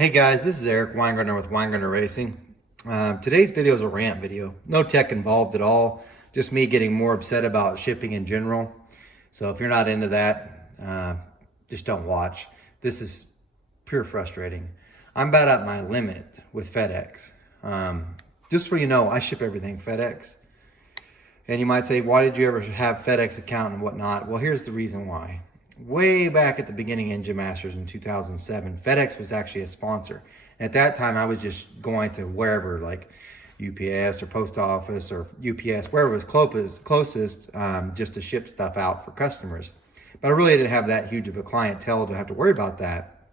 Hey guys, this is Eric Weingartner with Weingartner Racing. Today's video is a rant video. No tech involved at all. Just me getting more upset about shipping in general. So if you're not into that, just don't watch. This is pure frustrating. I'm about at my limit with Fedex. Just so you know, I ship everything FedEx. And you might say, why did you ever have FedEx account and whatnot? Well, here's the reason why. Way back at the beginning Engine Masters in 2007, FedEx was actually a sponsor. And at that time, I was just going to wherever, like UPS or Post Office or UPS, wherever was closest, just to ship stuff out for customers. But I really didn't have that huge of a clientele to have to worry about that.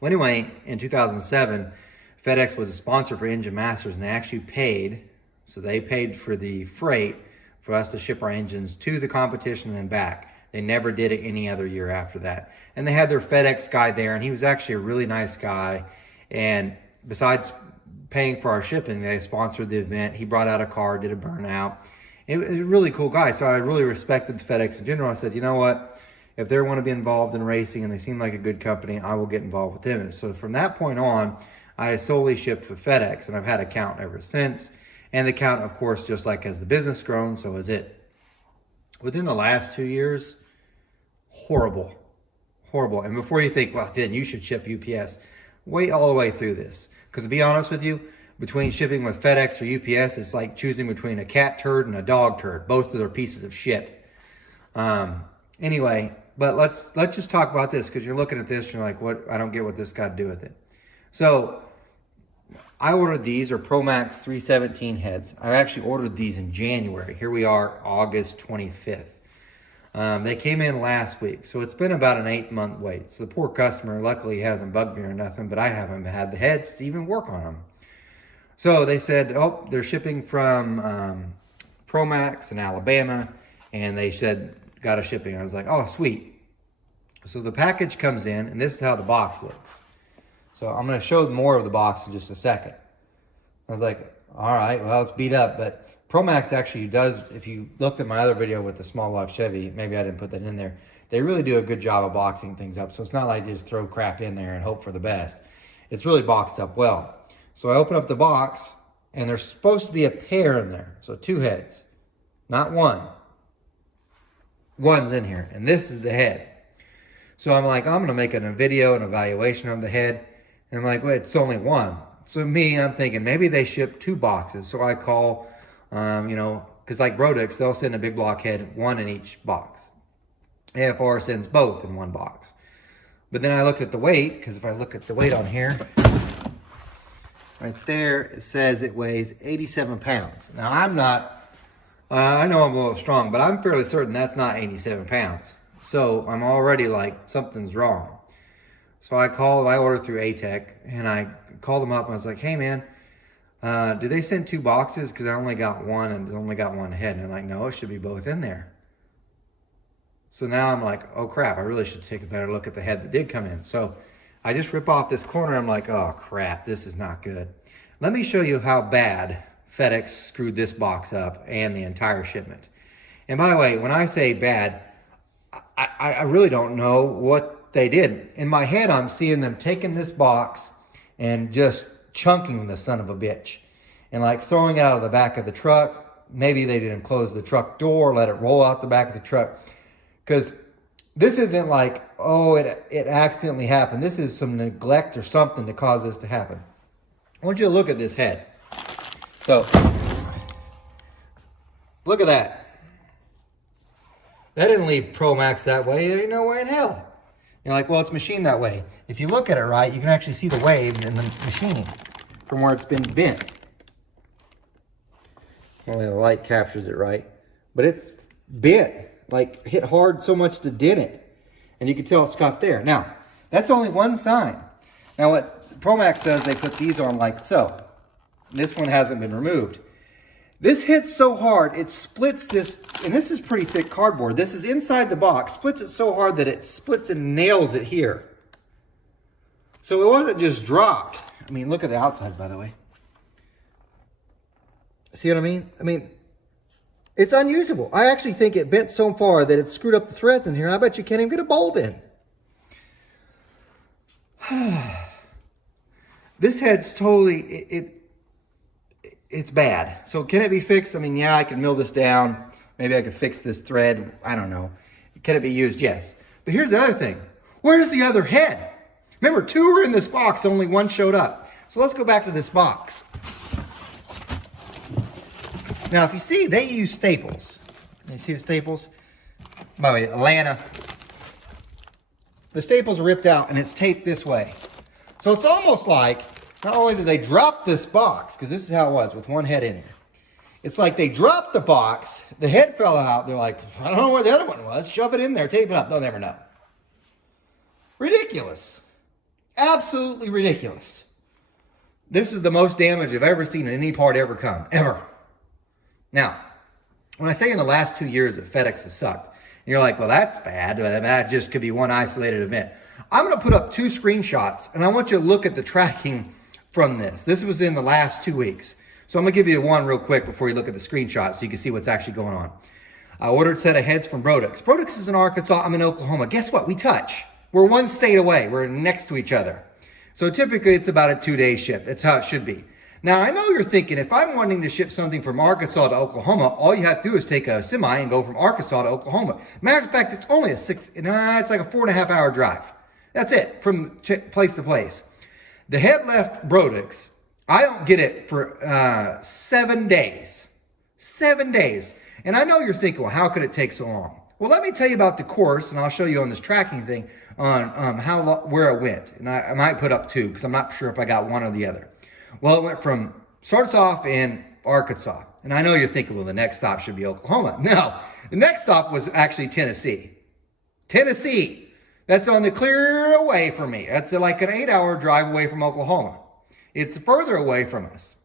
Well, anyway, in 2007, FedEx was a sponsor for Engine Masters, and they actually paid. So they paid for the freight for us to ship our engines to the competition and then back. They never did it any other year after that. And they had their FedEx guy there, and he was actually a really nice guy. And besides paying for our shipping, they sponsored the event. He brought out a car, did a burnout. It was a really cool guy. So I really respected FedEx in general. I said, you know what? If they want to be involved in racing and they seem like a good company, I will get involved with them. And so from that point on, I solely shipped with FedEx, and I've had an account ever since. And the account, of course, just like as the business grown, so has it. Within the last 2 years, horrible. And before you think, well, then you should ship UPS, wait all the way through this. Because to be honest with you, between shipping with FedEx or UPS, it's like choosing between a cat turd and a dog turd. Both of them are pieces of shit. Anyway, but let's just talk about this, because you're looking at this and you're like, what? I don't get what this got to do with it. So I ordered these, are Pro Max 317 heads. I actually ordered these in January. Here we are, August 25th. They came in last week, so it's been about an 8-month wait. So the poor customer, luckily, hasn't bugged me or nothing, but I haven't had the heads to even work on them. So they said, oh, they're shipping from Pro Max in Alabama, and they said, got a shipping. I was like, oh, sweet. So the package comes in, and this is how the box looks. So I'm going to show more of the box in just a second. I was like, all right, well, it's beat up, but Pro Max actually does, if you looked at my other video with the small block Chevy, maybe I didn't put that in there, they really do a good job of boxing things up. So it's not like you just throw crap in there and hope for the best. It's really boxed up well. So I open up the box, and there's supposed to be a pair in there. So 2 heads, not one. One's in here, and this is the head. So I'm like, I'm going to make a video, an evaluation of the head. And I'm like, well, it's only one. So I'm thinking maybe they ship 2 boxes. So I call, because like Brodix, they'll send a big block head, 1 in each box. AFR sends both in 1 box. But then I look at the weight, because if I look at the weight on here, right there, it says it weighs 87 pounds. Now I'm not, I know I'm a little strong, but I'm fairly certain that's not 87 pounds. So I'm already like, something's wrong. So I ordered through ATEC, and I called them up, and I was like, hey man, do they send 2 boxes? Because I only got 1, and only got 1 head. And they're like, no, it should be both in there. So now I'm like, oh crap, I really should take a better look at the head that did come in. So I just rip off this corner. I'm like, oh crap, this is not good. Let me show you how bad FedEx screwed this box up and the entire shipment. And by the way, when I say bad, I really don't know what they did. In my head, I'm seeing them taking this box and just chunking the son of a bitch and like throwing it out of the back of the truck. Maybe they didn't close the truck door, let it roll out the back of the truck. Because this isn't like, oh, it accidentally happened. This is some neglect or something to cause this to happen. I want you to look at this head. So, look at that. That didn't leave Pro Max that way. There ain't no way in hell. You're like, well, it's machined that way. If you look at it right, you can actually see the waves in the machining from where it's been bent. Only the light captures it right. But it's bent, like hit hard so much to dent it. And you can tell it's scuffed there. Now, that's only one sign. Now, what Pro Max does, they put these on like so. This one hasn't been removed. This hits so hard, it splits this, and this is pretty thick cardboard. This is inside the box, splits it so hard that it splits and nails it here. So it wasn't just dropped. I mean, look at the outside, by the way. See what I mean? I mean, it's unusable. I actually think it bent so far that it screwed up the threads in here. I bet you can't even get a bolt in. This head's totally, it's bad. So can it be fixed? I mean, yeah, I can mill this down. Maybe I could fix this thread. I don't know. Can it be used? Yes. But here's the other thing. Where's the other head? Remember, 2 were in this box, only 1 showed up. So let's go back to this box. Now, if you see, they use staples. You see the staples? By the way, Atlanta. The staples are ripped out and it's taped this way. So it's almost like, not only did they drop this box, because this is how it was with 1 head in here. It's like they dropped the box, the head fell out, they're like, I don't know where the other one was, shove it in there, tape it up, they'll never know. Ridiculous. Absolutely ridiculous. This is the most damage I've ever seen in any part ever come, ever. Now, when I say in the last 2 years that Fedex has sucked, and you're like, well, that's bad, that just could be one isolated event. I'm gonna put up 2 screenshots, and I want you to look at the tracking from this. This was in the last 2 weeks. So I'm gonna give you one real quick before you look at the screenshot so you can see what's actually going on. I ordered a set of heads from Fedex. Fedex is in Arkansas, I'm in Oklahoma. Guess what? We touch. We're 1 state away. We're next to each other. So typically it's about a 2-day ship. That's how it should be. Now I know you're thinking, if I'm wanting to ship something from Arkansas to Oklahoma, all you have to do is take a semi and go from Arkansas to Oklahoma. Matter of fact, it's only it's like a 4.5 hour drive. That's it, from place to place. The head left Fedex. I don't get it for 7 days. 7 days. And I know you're thinking, well, how could it take so long? Well, let me tell you about the course, and I'll show you on this tracking thing on where it went. And I might put up 2, because I'm not sure if I got one or the other. Well, it went from, starts off in Arkansas. And I know you're thinking, well, the next stop should be Oklahoma. No, the next stop was actually Tennessee. Tennessee. That's on the clear away from me. That's like an 8-hour drive away from Oklahoma. It's further away from us.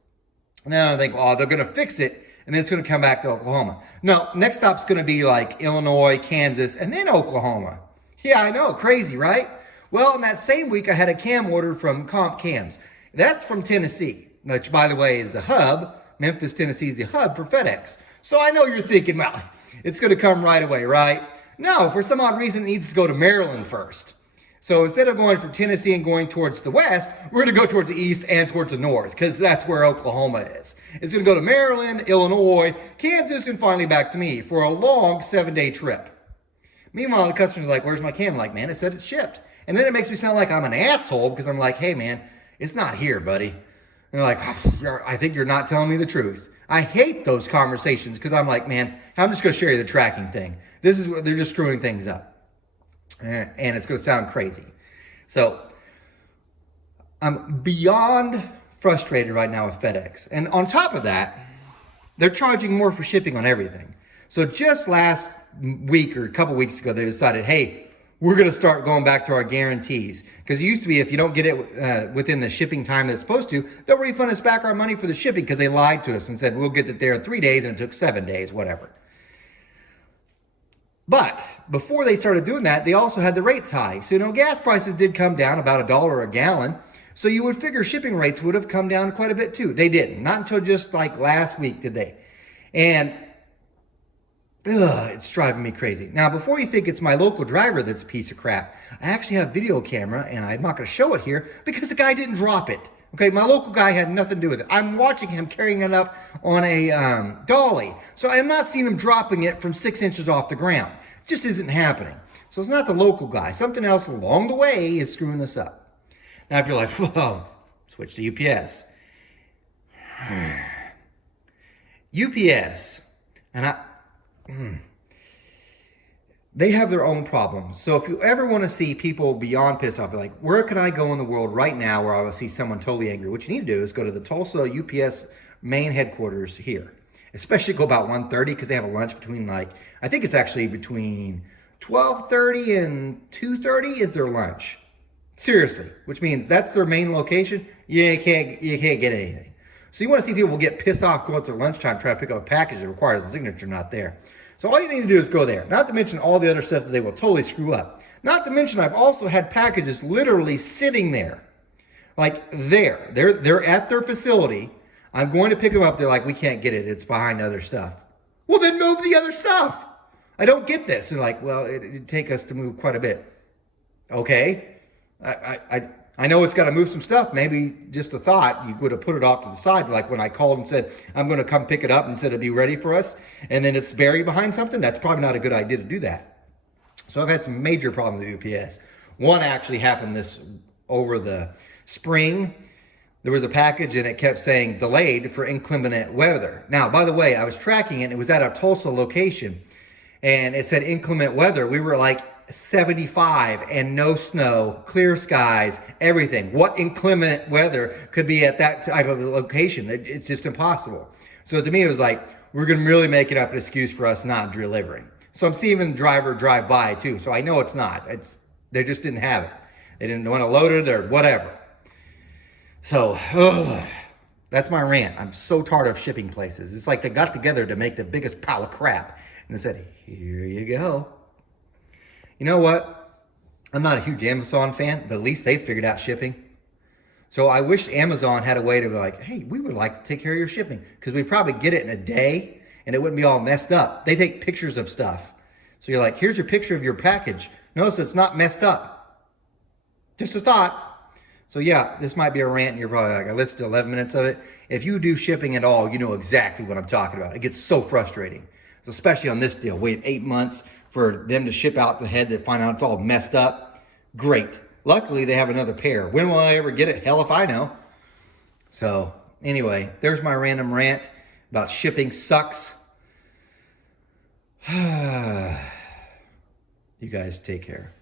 And then I think, oh, they're going to fix it, and then it's going to come back to Oklahoma. No, next stop's going to be like Illinois, Kansas, and then Oklahoma. Yeah, I know, crazy, right? Well, in that same week, I had a cam ordered from Comp Cams. That's from Tennessee, which, by the way, is the hub. Memphis, Tennessee is the hub for Fedex. So I know you're thinking, well, it's going to come right away, right? No, for some odd reason, it needs to go to Maryland first. So instead of going from Tennessee and going towards the west, we're going to go towards the east and towards the north, because that's where Oklahoma is. It's going to go to Maryland, Illinois, Kansas, and finally back to me for a long 7-day trip. Meanwhile, the customer's like, where's my cam? I'm like, man, it said it's shipped. And then it makes me sound like I'm an asshole, because I'm like, hey, man, it's not here, buddy. And they're like, oh, I think you're not telling me the truth. I hate those conversations, because I'm like, man, I'm just going to share you the tracking thing. This is what they're just screwing things up. And it's going to sound crazy. So I'm beyond frustrated right now with Fedex. And on top of that, they're charging more for shipping on everything. So just last week or a couple weeks ago, they decided, hey, we're going to start going back to our guarantees. Because it used to be, if you don't get it within the shipping time that it's supposed to, they'll refund us back our money for the shipping, because they lied to us and said, we'll get it there in 3 days, and it took 7 days, whatever. But before they started doing that, they also had the rates high. So, gas prices did come down about $1 a gallon. So you would figure shipping rates would have come down quite a bit too. They didn't. Not until just like last week did they. And it's driving me crazy. Now, before you think it's my local driver that's a piece of crap, I actually have video camera, and I'm not going to show it here because the guy didn't drop it. Okay, my local guy had nothing to do with it. I'm watching him carrying it up on a dolly. So I'm not seeing him dropping it from 6 inches off the ground. It just isn't happening. So it's not the local guy. Something else along the way is screwing this up. Now, if you're like, well, switch to UPS. UPS, and they have their own problems. So if you ever want to see people beyond pissed off, like, where can I go in the world right now where I will see someone totally angry? What you need to do is go to the Tulsa UPS main headquarters here. Especially go about 1:30, because they have a lunch between, like, I think it's actually between 12:30 and 2:30 is their lunch. Seriously, which means that's their main location. You can't get anything. So you want to see people get pissed off going to lunchtime, try to pick up a package that requires a signature not there. So all you need to do is go there. Not to mention all the other stuff that they will totally screw up. Not to mention I've also had packages literally sitting there. Like there. They're at their facility. I'm going to pick them up. They're like, we can't get it. It's behind other stuff. Well, then move the other stuff. I don't get this. They're like, well, it'd take us to move quite a bit. Okay. I know it's got to move some stuff. Maybe just a thought, you would have put it off to the side. Like when I called and said, I'm going to come pick it up and said it'd be ready for us. And then it's buried behind something. That's probably not a good idea to do that. So I've had some major problems with UPS. One actually happened over the spring. There was a package and it kept saying delayed for inclement weather. Now, by the way, I was tracking it. And it was at a Tulsa location and it said inclement weather. We were like 75 and no snow, clear skies, everything. What inclement weather could be at that type of location? It's just impossible. So to me, it was like, we're going to really make it up an excuse for us not delivering. So I'm seeing the driver drive by too. So I know it's not. They just didn't have it. They didn't want to load it or whatever. So, that's my rant. I'm so tired of shipping places. It's like they got together to make the biggest pile of crap. And they said, here you go. You know what? I'm not a huge Amazon fan, but at least they figured out shipping. So I wish Amazon had a way to be like, hey, we would like to take care of your shipping. Because we'd probably get it in a day and it wouldn't be all messed up. They take pictures of stuff. So you're like, here's your picture of your package. Notice it's not messed up. Just a thought. So yeah, this might be a rant and you're probably like, I listened to 11 minutes of it. If you do shipping at all, you know exactly what I'm talking about. It gets so frustrating. So especially on this deal, wait 8 months for them to ship out the head, that find out it's all messed up. Great. Luckily, they have another pair. When will I ever get it? Hell if I know. So anyway, there's my random rant about shipping sucks. You guys take care.